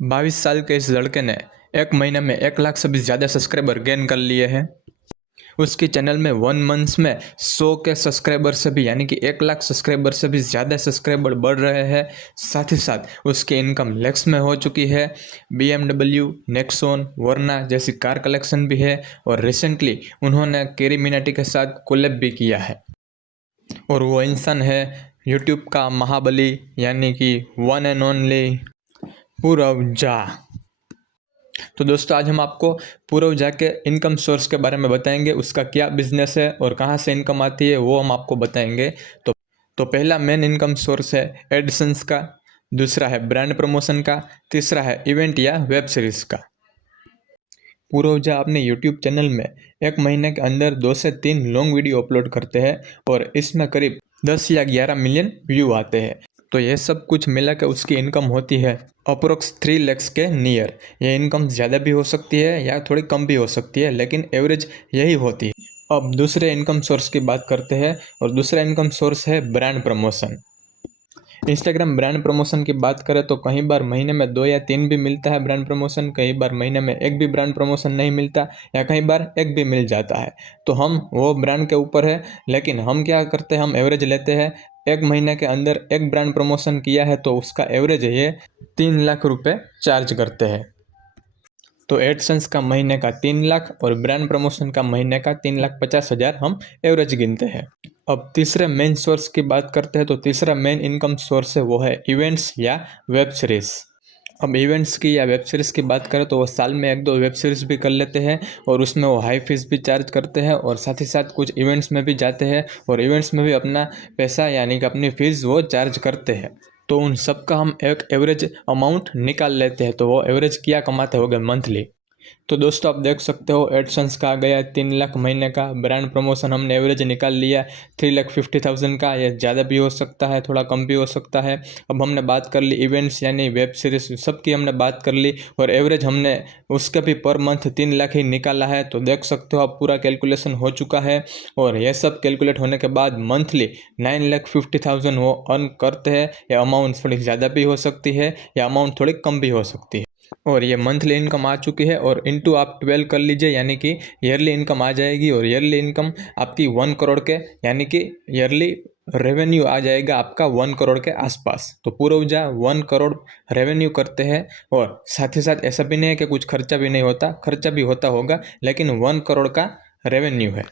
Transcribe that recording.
22 साल के इस लड़के ने एक महीने में 1 लाख से भी ज़्यादा सब्सक्राइबर गेन कर लिए हैं। उसके चैनल में 1 मंथ्स में 100 के सब्सक्राइबर से भी यानी कि 1 लाख सब्सक्राइबर से भी ज़्यादा सब्सक्राइबर बढ़ रहे हैं। साथ ही साथ उसकी इनकम लैक्स में हो चुकी है। BMW, नेक्सॉन, वर्ना जैसी कार कलेक्शन भी है और रिसेंटली उन्होंने कैरी मिनाटी के साथ कोलैब भी किया है। और वो इंसान है यूट्यूब का महाबली यानी कि वन एंड ओनली पूरव झा। तो दोस्तों आज हम आपको पूरव झा के इनकम सोर्स के बारे में बताएंगे, उसका क्या बिजनेस है और कहाँ से इनकम आती है वो हम आपको बताएंगे। तो पहला मेन इनकम सोर्स है एडसेंस का, दूसरा है ब्रांड प्रमोशन का, तीसरा है इवेंट या वेब सीरीज का। पूरव झा अपने यूट्यूब चैनल में एक महीने के अंदर 2 से 3 लॉन्ग वीडियो अपलोड करते हैं और इसमें करीब 10 या 11 मिलियन व्यू आते हैं। तो ये सब कुछ मिला के उसकी इनकम होती है अप्रोक्स 3 lakhs के नियर। ये इनकम ज़्यादा भी हो सकती है या थोड़ी कम भी हो सकती है, लेकिन एवरेज यही होती है। अब दूसरे इनकम सोर्स की बात करते हैं और दूसरा इनकम सोर्स है brand promotion. Instagram brand promotion की बात करें तो कई बार महीने में 2 या 3 भी मिलता है ब्रांड प्रमोशन, कई बार महीने में 1 भी ब्रांड प्रमोशन नहीं मिलता या कई बार 1 भी मिल जाता है। तो हम वो ब्रांड के ऊपर है, लेकिन हम क्या करते हैं, हम एवरेज लेते हैं। 1 महीने के अंदर 1 ब्रांड प्रमोशन किया है तो उसका एवरेज है ये 3 लाख रुपये चार्ज करते हैं। तो एडसेंस का महीने का 3 लाख और ब्रांड प्रमोशन का महीने का 3,50,000 हम एवरेज गिनते हैं। अब तीसरे मेन सोर्स की बात करते हैं तो तीसरा मेन इनकम सोर्स है वो है इवेंट्स या वेब सीरीज़। अब इवेंट्स की या वेब सीरीज़ की बात करें तो वो साल में 1-2 वेब सीरीज़ भी कर लेते हैं और उसमें वो हाई फीस भी चार्ज करते हैं और साथ ही साथ कुछ इवेंट्स में भी जाते हैं और इवेंट्स में भी अपना पैसा यानी कि अपनी फ़ीस वो चार्ज करते हैं। तो उन सब का हम एक एवरेज अमाउंट निकाल लेते हैं, तो वो एवरेज क्या कमाते होंगे मंथली। तो दोस्तों आप देख सकते हो एडसेंस का आ गया 3 लाख महीने का, ब्रांड प्रमोशन हमने एवरेज निकाल लिया 3,50,000 का, या ज़्यादा भी हो सकता है थोड़ा कम भी हो सकता है। अब हमने बात कर ली इवेंट्स यानी वेब सीरीज सबकी हमने बात कर ली और एवरेज हमने उसका भी पर मंथ 3 लाख ही निकाला है। तो देख सकते हो आप पूरा कैलकुलेशन हो चुका है और यह सब कैलकुलेट होने के बाद मंथली 9,50,000 वो अर्न करते हैं। या अमाउंट थोड़ी ज़्यादा भी हो सकती है या अमाउंट थोड़ी कम भी हो सकती है। और ये मंथली इनकम आ चुकी है और इनटू आप 12 कर लीजिए यानी कि ईयरली इनकम आ जाएगी और ईयरली इनकम आपकी 1 करोड़ के यानी कि ईयरली रेवेन्यू आ जाएगा आपका 1 करोड़ के आसपास। तो पूरव झा 1 करोड़ रेवेन्यू करते हैं और साथ ही साथ ऐसा भी नहीं है कि कुछ खर्चा भी नहीं होता, खर्चा भी होता होगा, लेकिन 1 करोड़ का रेवेन्यू है।